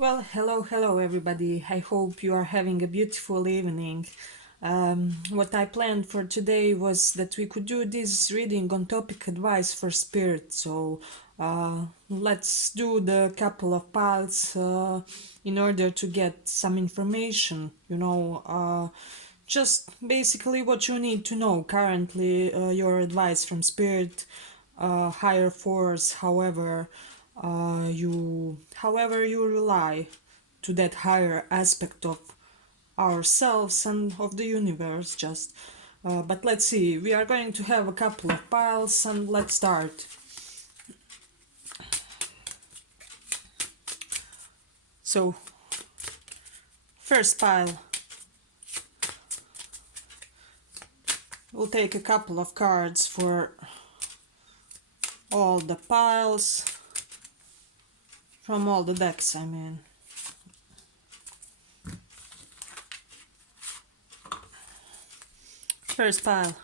Well, hello everybody. I hope you are having a beautiful evening. What I planned for today was that we could do this reading on topic advice for spirit. So let's do the couple of piles in order to get some information, just basically what you need to know currently, your advice from spirit, higher force, however you rely to that higher aspect of ourselves and of the universe. Just but let's see, we are going to have a couple of piles and let's start. So first pile, we'll take a couple of cards for all the piles from all the decks, I mean. First pile.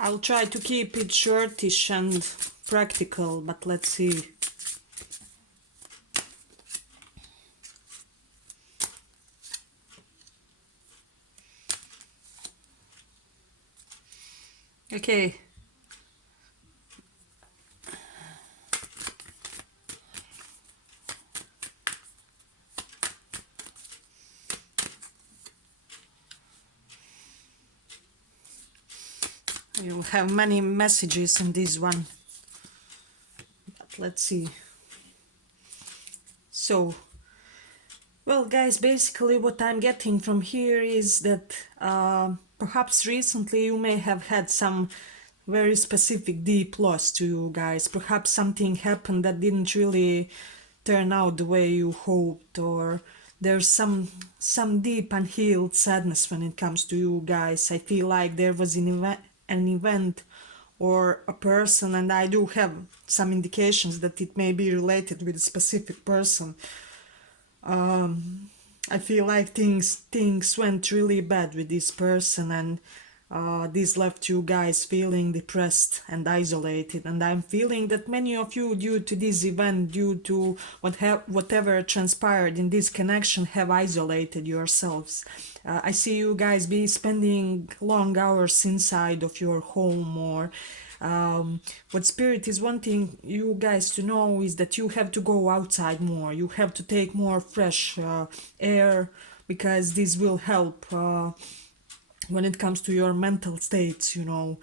I'll try to keep it shortish and practical, but let's see. Okay. You have many messages in this one. But let's see. So, well, guys, basically what I'm getting from here is that perhaps recently you may have had some very specific deep loss to you guys. Perhaps something happened that didn't really turn out the way you hoped, or there's some deep unhealed sadness when it comes to you guys. I feel like there was an event or a person, and I do have some indications that it may be related with a specific person. I feel like things went really bad with this person, and this left you guys feeling depressed and isolated. And I'm feeling that many of you, due to this event, due to whatever transpired in this connection, have isolated yourselves. I see you guys be spending long hours inside of your home, or what spirit is wanting you guys to know is that you have to go outside more. You have to take more fresh air, because this will help when it comes to your mental states. And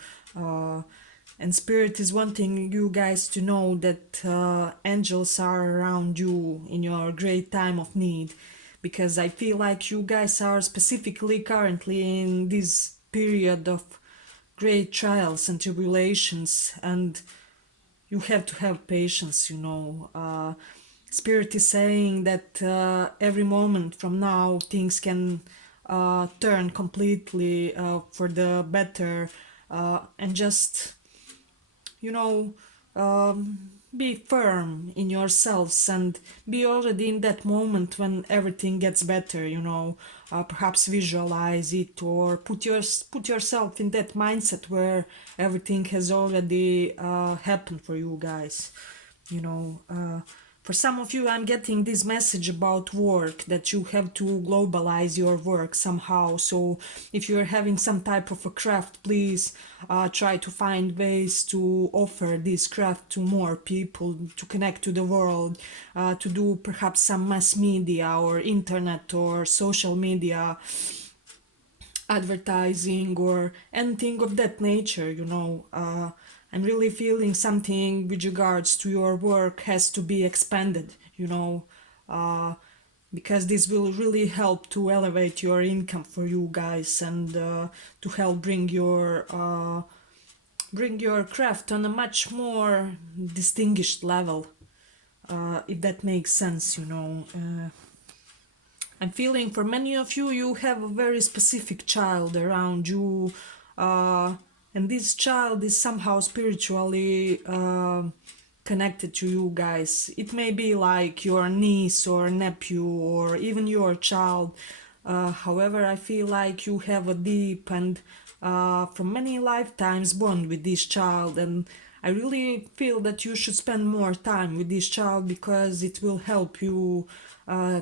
spirit is wanting you guys to know that angels are around you in your great time of need, because I feel like you guys are specifically currently in this period of great trials and tribulations, and you have to have patience. Spirit is saying that every moment from now things can turn completely for the better, and just you know be firm in yourselves and be already in that moment when everything gets better. Perhaps visualize it, or put yourself in that mindset where everything has already happened for you guys. you know uh, for some of you, I'm getting this message about work, that you have to globalize your work somehow. So if you're having some type of a craft, please try to find ways to offer this craft to more people, to connect to the world, to do perhaps some mass media or internet or social media advertising or anything of that nature. I'm really feeling something with regards to your work has to be expanded, uh, because this will really help to elevate your income for you guys, and to help bring your craft on a much more distinguished level, if that makes sense. I'm feeling for many of you, you have a very specific child around you, uh, and this child is somehow spiritually connected to you guys. It may be like your niece or nephew or even your child. However, I feel like you have a deep and from many lifetimes bond with this child, and I really feel that you should spend more time with this child because it will uh,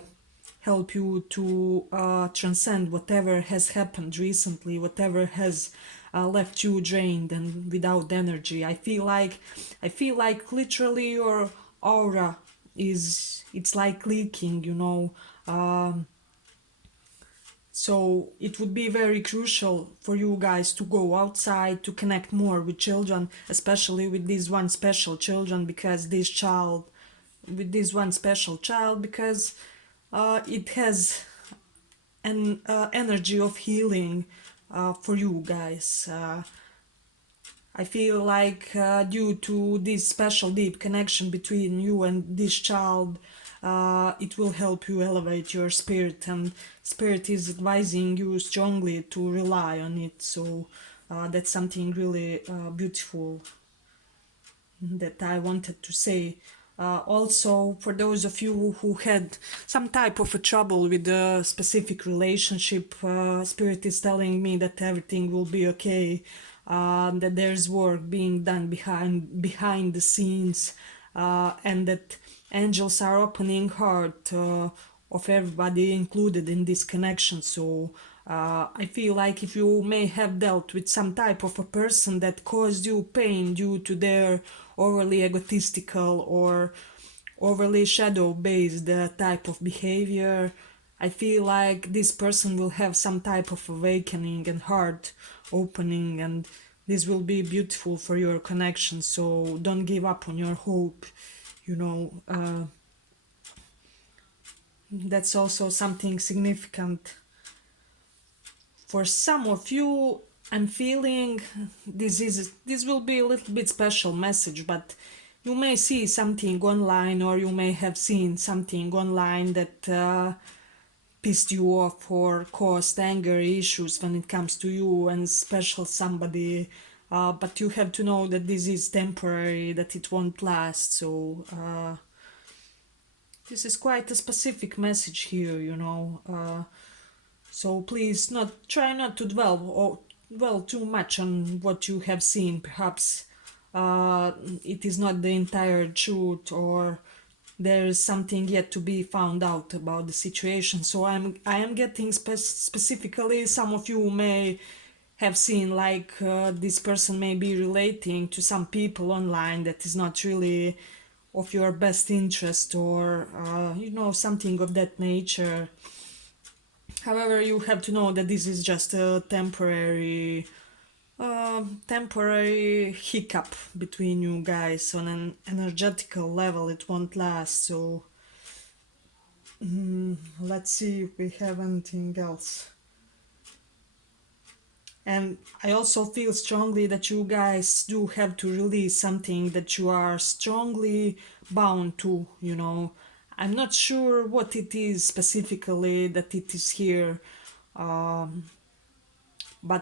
help you to transcend whatever has happened recently, whatever has left you drained and without energy. I feel like literally your aura is, it's like leaking, you know. So it would be very crucial for you guys to go outside to connect more with children, especially with this one special children, because this child, with this one special child, because it has an energy of healing for you guys. I feel like due to this special deep connection between you and this child, it will help you elevate your spirit, and spirit is advising you strongly to rely on it. So that's something really beautiful that I wanted to say. Also, for those of you who had some type of a trouble with a specific relationship, Spirit is telling me that everything will be okay, that there's work being done behind the scenes, and that angels are opening heart of everybody included in this connection. So I feel like if you may have dealt with some type of a person that caused you pain due to their overly egotistical or overly shadow based type of behavior, I feel like this person will have some type of awakening and heart opening, and this will be beautiful for your connection. So don't give up on your hope, you know. That's also something significant. For some of you, I'm feeling this will be a little bit special message, but you may see something online, or you may have seen something online that pissed you off or caused anger issues when it comes to you and special somebody. But you have to know that this is temporary, that it won't last. So this is quite a specific message here, you know. So please not try not to dwell too much on what you have seen. Perhaps it is not the entire truth, or there is something yet to be found out about the situation. So I am getting specifically, some of you may have seen like this person may be relating to some people online that is not really of your best interest, or you know, something of that nature. However, you have to know that this is just a temporary hiccup between you guys. On an energetical level, it won't last. So let's see if we have anything else. And I also feel strongly that you guys do have to release something that you are strongly bound to, you know. I'm not sure what it is specifically that it is here, but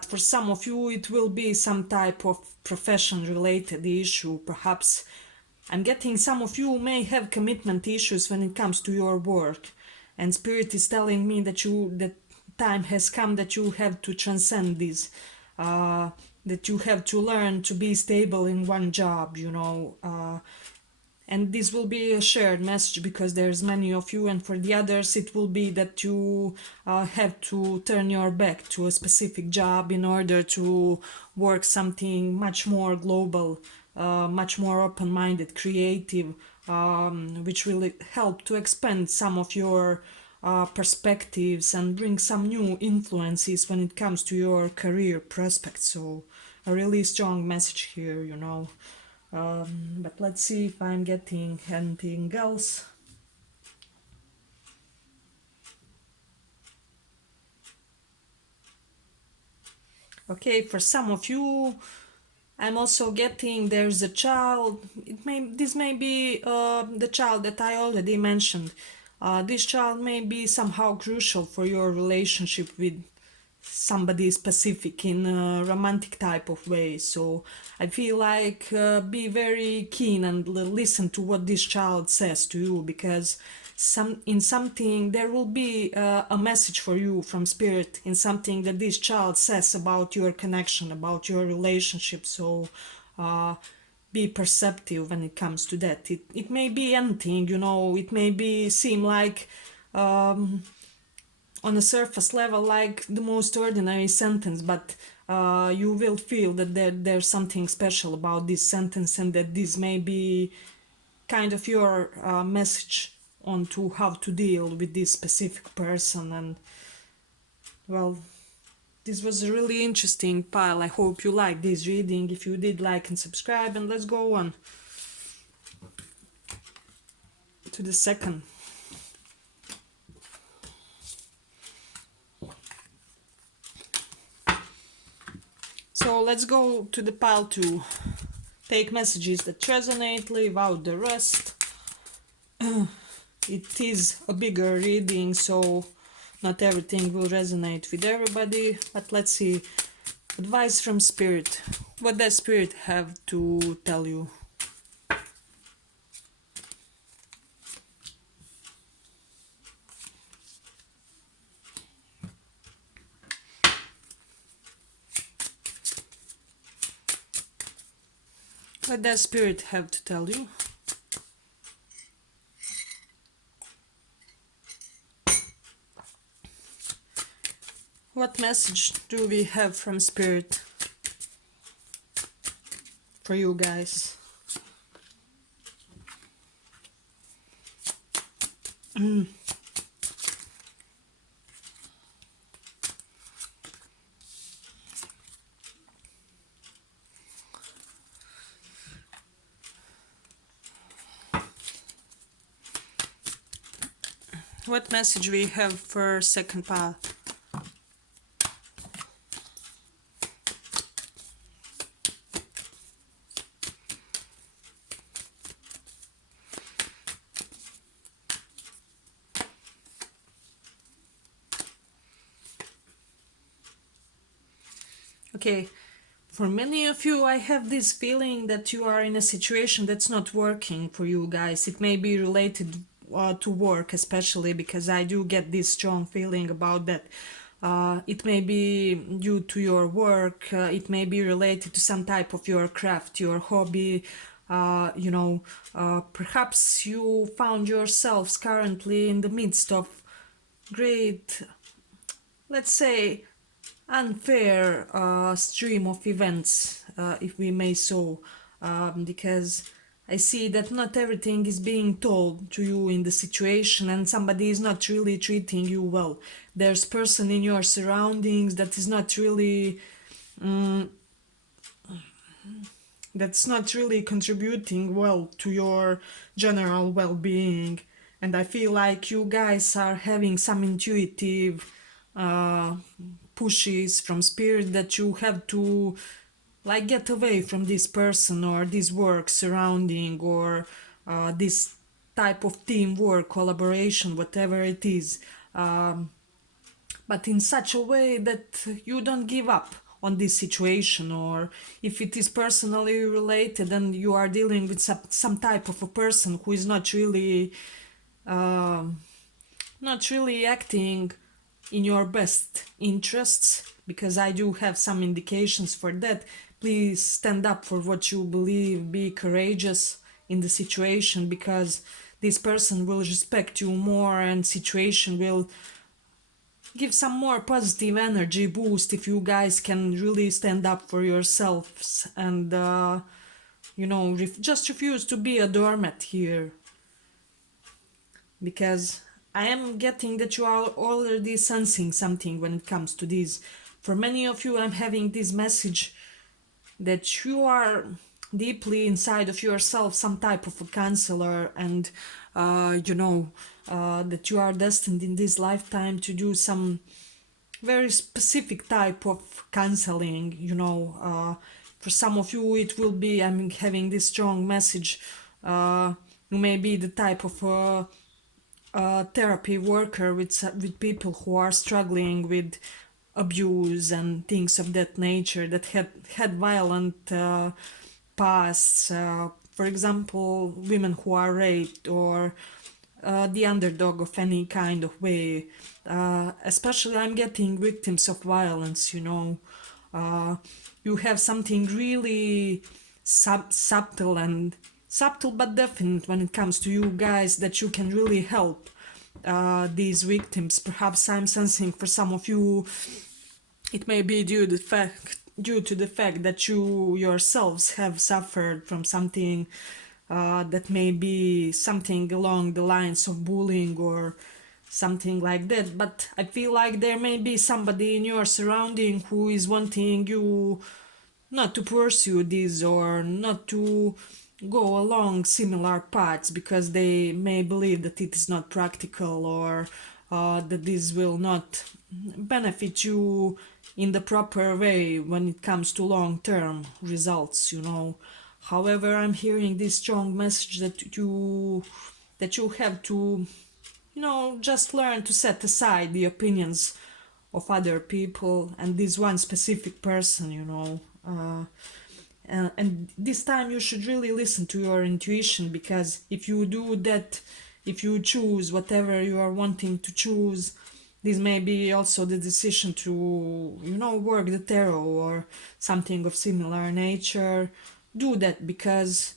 for some of you it will be some type of profession related issue. Perhaps I'm getting some of you may have commitment issues when it comes to your work, and spirit is telling me that time has come that you have to transcend this, that you have to learn to be stable in one job, you know. And this will be a shared message because there's many of you, and for the others it will be that you have to turn your back to a specific job in order to work something much more global, much more open-minded, creative, which will help to expand some of your perspectives and bring some new influences when it comes to your career prospects. So a really strong message here, you know. But let's see if I'm getting anything else. Okay, for some of you, I'm also getting there's a child. This may be the child that I already mentioned. This child may be somehow crucial for your relationship with somebody specific in a romantic type of way. So I feel like be very keen and listen to what this child says to you, because in something there will be a message for you from spirit in something that this child says about your connection, about your relationship. So be perceptive when it comes to that. It may be anything, you know, it may be seem like on a surface level like the most ordinary sentence, but you will feel that there's something special about this sentence, and that this may be kind of your message on to how to deal with this specific person. And well, this was a really interesting pile. I hope you liked this reading. If you did, like and subscribe, and let's go on to the second. So let's go to the pile 2. Take messages that resonate, leave out the rest. It is a bigger reading, so not everything will resonate with everybody, but let's see. Advice from Spirit. What does Spirit have to tell you? What does Spirit have to tell you? What message do we have from Spirit for you guys? What message we have for second pile? Okay, for many of you, I have this feeling that you are in a situation that's not working for you guys. It may be related to work, especially because I do get this strong feeling about that. It may be due to your work, it may be related to some type of your craft, your hobby. Perhaps you found yourselves currently in the midst of great, let's say, unfair stream of events, if we may so, because I see that not everything is being told to you in the situation, and somebody is not really treating you well. There's person in your surroundings that is not really that's not really contributing well to your general well-being. And I feel like you guys are having some intuitive pushes from Spirit that you have to like get away from this person or this work surrounding, or this type of teamwork, collaboration, whatever it is, but in such a way that you don't give up on this situation. Or if it is personally related and you are dealing with some type of a person who is not really acting in your best interests, because I do have some indications for that. Please stand up for what you believe, be courageous in the situation, because this person will respect you more, and situation will give some more positive energy boost if you guys can really stand up for yourselves and just refuse to be a doormat here. Because I am getting that you are already sensing something when it comes to this. For many of you, I'm having this message that you are deeply inside of yourself some type of a counselor, and that you are destined in this lifetime to do some very specific type of counseling. For some of you it will be, I'm having this strong message, you may be the type of therapy worker with people who are struggling with abuse and things of that nature, that had violent pasts. For example, women who are raped, or the underdog of any kind of way. Especially, I'm getting victims of violence. You have something really subtle but definite when it comes to you guys, that you can really help these victims. Perhaps I'm sensing for some of you it may be due to the fact that you yourselves have suffered from something that may be something along the lines of bullying or something like that. But I feel like there may be somebody in your surrounding who is wanting you not to pursue this or not to go along similar paths, because they may believe that it is not practical, or that this will not benefit you in the proper way when it comes to long-term results, you know. However, I'm hearing this strong message that you have to, you know, just learn to set aside the opinions of other people and this one specific person, you know. And this time you should really listen to your intuition, because if you do that, if you choose whatever you are wanting to choose, this may be also the decision to, you know, work the tarot or something of similar nature. Do that, because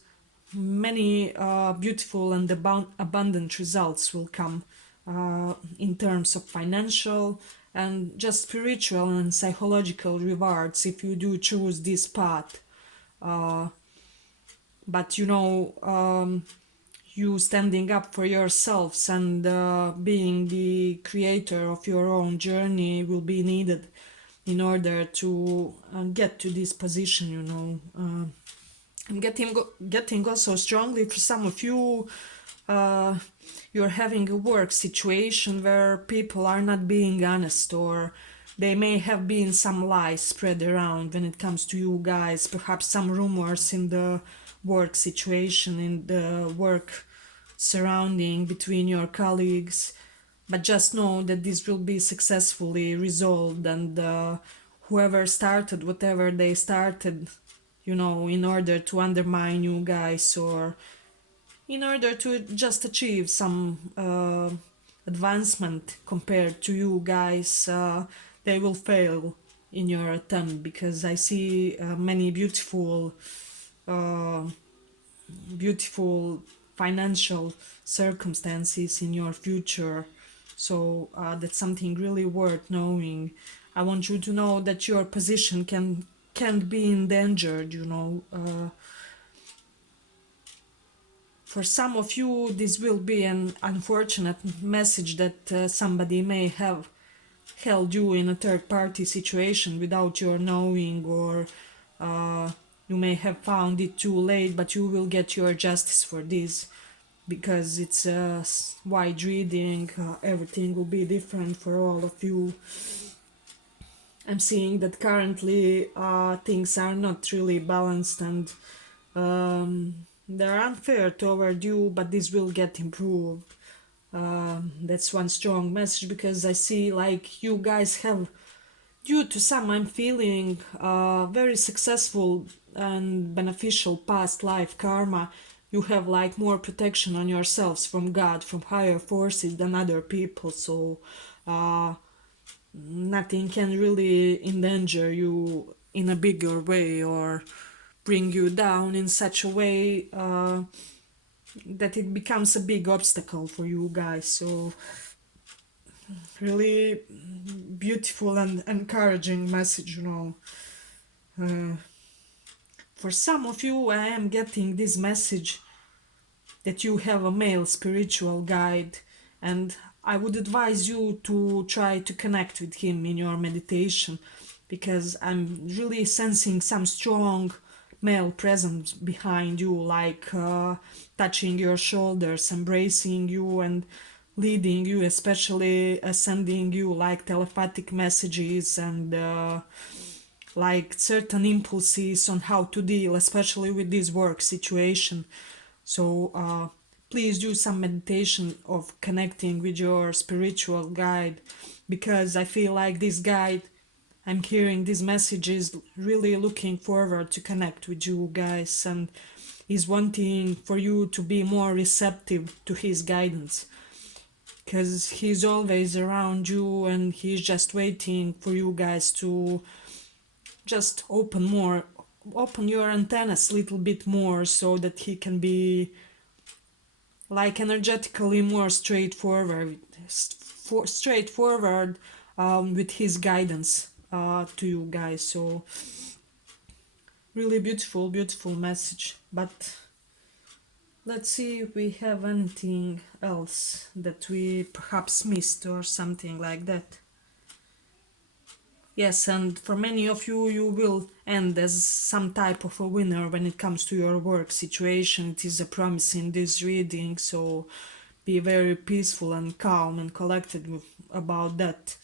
many beautiful and abundant results will come in terms of financial and just spiritual and psychological rewards if you do choose this path. But you know, you standing up for yourselves and being the creator of your own journey will be needed in order to get to this position, you know. I'm getting also strongly for some of you, you're having a work situation where people are not being honest, or they may have been some lies spread around when it comes to you guys, perhaps some rumors in the work situation, in the work surrounding between your colleagues. But just know that this will be successfully resolved, and whoever started whatever they started, you know, in order to undermine you guys, or in order to just achieve some advancement compared to you guys, they will fail in your attempt, because I see many uh, beautiful financial circumstances in your future. So that's something really worth knowing. I want you to know that your position can't be endangered, you know. For some of you, this will be an unfortunate message that somebody may have held you in a third party situation without your knowing, or you may have found it too late, but you will get your justice for this, because it's a wide reading. Everything will be different for all of you. I'm seeing that currently things are not really balanced, and they're unfair toward you, but this will get improved. That's one strong message, because I see like you guys have, due to some, I'm feeling very successful and beneficial past life karma. You have like more protection on yourselves from God, from higher forces than other people. So nothing can really endanger you in a bigger way, or bring you down in such a way that it becomes a big obstacle for you guys. So really beautiful and encouraging message, you know. For some of you, I am getting this message that you have a male spiritual guide, and I would advise you to try to connect with him in your meditation, because I'm really sensing some strong male presence behind you, like touching your shoulders, embracing you, and leading you, especially sending you like telepathic messages and like certain impulses on how to deal, especially with this work situation. So please do some meditation of connecting with your spiritual guide, because I feel like this guide, I'm hearing these messages, really looking forward to connect with you guys, and is wanting for you to be more receptive to his guidance, because he's always around you and he's just waiting for you guys to just open more open your antennas a little bit more so that he can be like energetically more straightforward with his guidance to you guys. So really beautiful message. But let's see if we have anything else that we perhaps missed or something like that. Yes, and for many of you, you will end as some type of a winner when it comes to your work situation. It is a promise in this reading, so be very peaceful and calm and collected about that,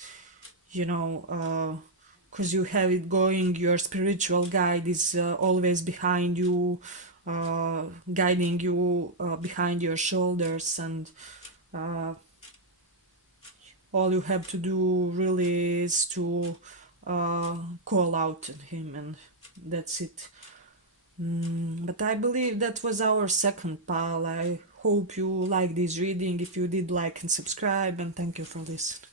you know, because you have it going. Your spiritual guide is always behind you, guiding you behind your shoulders, and uh, all you have to do really is to call out to him, and that's it. But I believe that was our second pile. I hope you like this reading. If you did, like and subscribe, and thank you for listening.